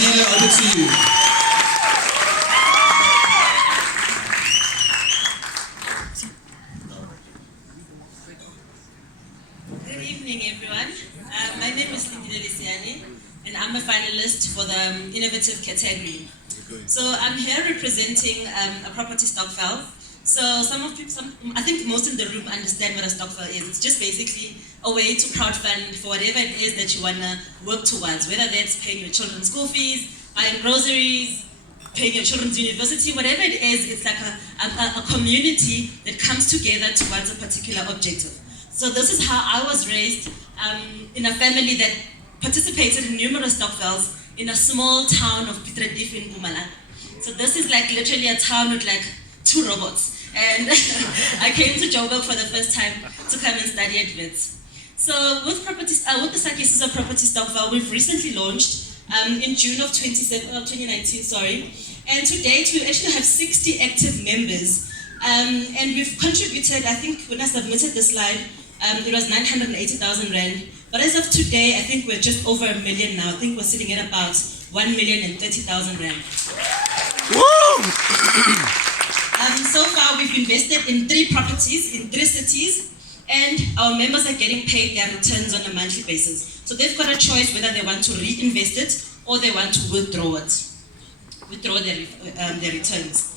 Lindile, over to you. Good evening, everyone. My name is Lindile, and I'm a finalist for the innovative category. So I'm here representing a property Stokvel. So I think most in the room understand what a Stokvel is. It's just basically a way to crowdfund for whatever it is that you want to work towards, whether that's paying your children's school fees, buying groceries, paying your children's university, whatever it is. It's like a community that comes together towards a particular objective. So this is how I was raised in a family that participated in numerous Stokvels in a small town of Pitredief in Mpumalanga. So this is like literally a town with like 2 robots. And I came to Joburg for the first time to come and study at Wits. So with the Sakhisizwe Property Stokvel, we've recently launched in June of 2019, and to date we actually have 60 active members. And we've contributed, I think when I submitted the slide, it was 980,000 Rand. But as of today, I think we're just over 1 million now. I think we're sitting at about 1,030,000 Rand. So far, we've invested in 3 properties in 3 cities, and our members are getting paid their returns on a monthly basis. So they've got a choice whether they want to reinvest it or they want to withdraw their returns.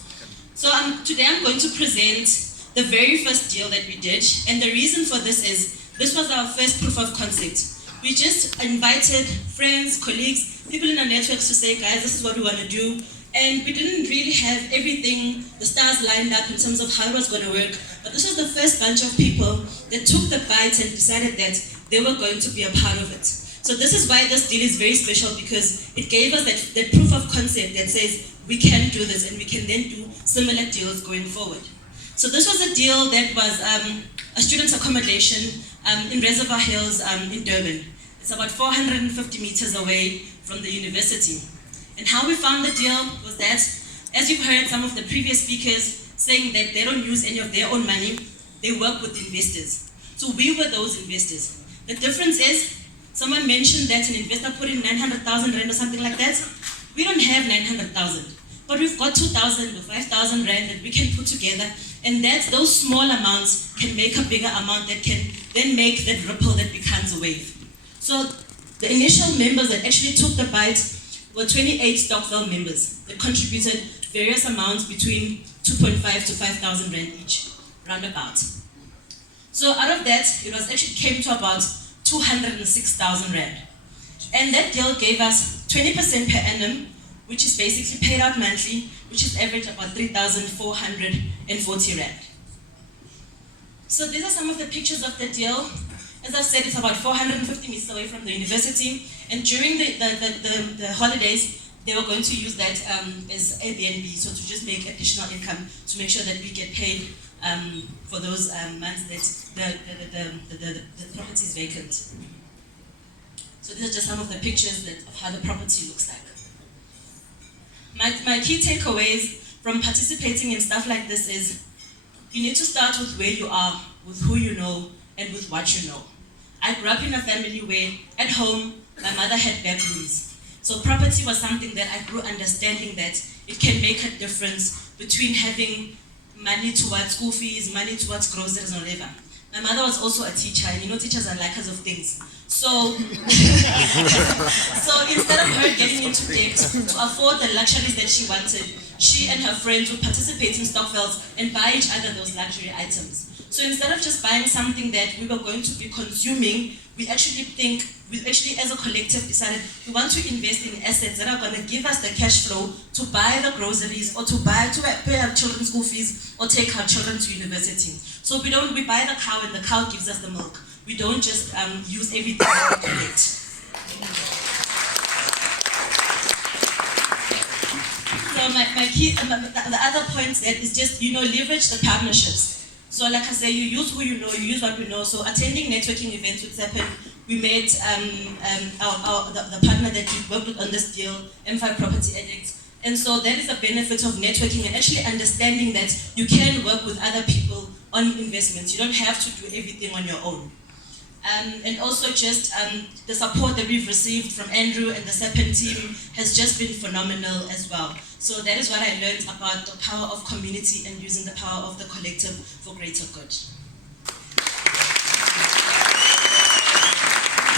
So today I'm going to present the very first deal that we did, and the reason for this is this was our first proof of concept. We just invited friends, colleagues, people in our networks to say, guys, this is what we want to do. And we didn't really have everything, the stars lined up in terms of how it was going to work. But this was the first bunch of people that took the bite and decided that they were going to be a part of it. So this is why this deal is very special, because it gave us that proof of concept that says we can do this and we can then do similar deals going forward. So this was a deal that was a student's accommodation in Reservoir Hills in Durban. It's about 450 meters away from the university. And how we found the deal was that, as you've heard some of the previous speakers saying that they don't use any of their own money, they work with investors. So we were those investors. The difference is, someone mentioned that an investor put in 900,000 Rand or something like that. We don't have 900,000, but we've got 2,000 or 5,000 Rand that we can put together, and those small amounts can make a bigger amount that can then make that ripple that becomes a wave. So the initial members that actually took the bite were 28 Stokvel members that contributed various amounts between 2.5 to 5,000 Rand each, roundabout. So out of that, it was actually came to about 206,000 Rand. And that deal gave us 20% per annum, which is basically paid out monthly, which is average about 3,440 Rand. So these are some of the pictures of the deal. As I've said, it's about 450 meters away from the university, and during the holidays, they were going to use that as Airbnb, so to just make additional income to make sure that we get paid for those months that the property is vacant. So these are just some of the pictures of how the property looks like. My key takeaways from participating in stuff like this is, you need to start with where you are, with who you know, and with what you know. I grew up in a family where, at home, my mother had back rooms. So property was something that I grew understanding that it can make a difference between having money towards school fees, money towards groceries, and whatever. My mother was also a teacher, and you know teachers are likers of things. So, so instead of her getting into debt to afford the luxuries that she wanted, she and her friends would participate in Stokvels and buy each other those luxury items. So instead of just buying something that we were going to be consuming, we actually as a collective decided we want to invest in assets that are going to give us the cash flow to buy the groceries or to pay our children's school fees or take our children to university. So we buy the cow and the cow gives us the milk. We don't just use everything that we collect. So the other point that is just, leverage the partnerships. So like I say, you use who you know, you use what we know. So attending networking events with Zeppen, we met the partner that we worked with on this deal, M5 Property Addicts. And so that is the benefit of networking and actually understanding that you can work with other people on investments. You don't have to do everything on your own. And also just the support that we've received from Andrew and the Serpent team has just been phenomenal as well. So that is what I learned about the power of community and using the power of the collective for greater good.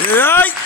Right.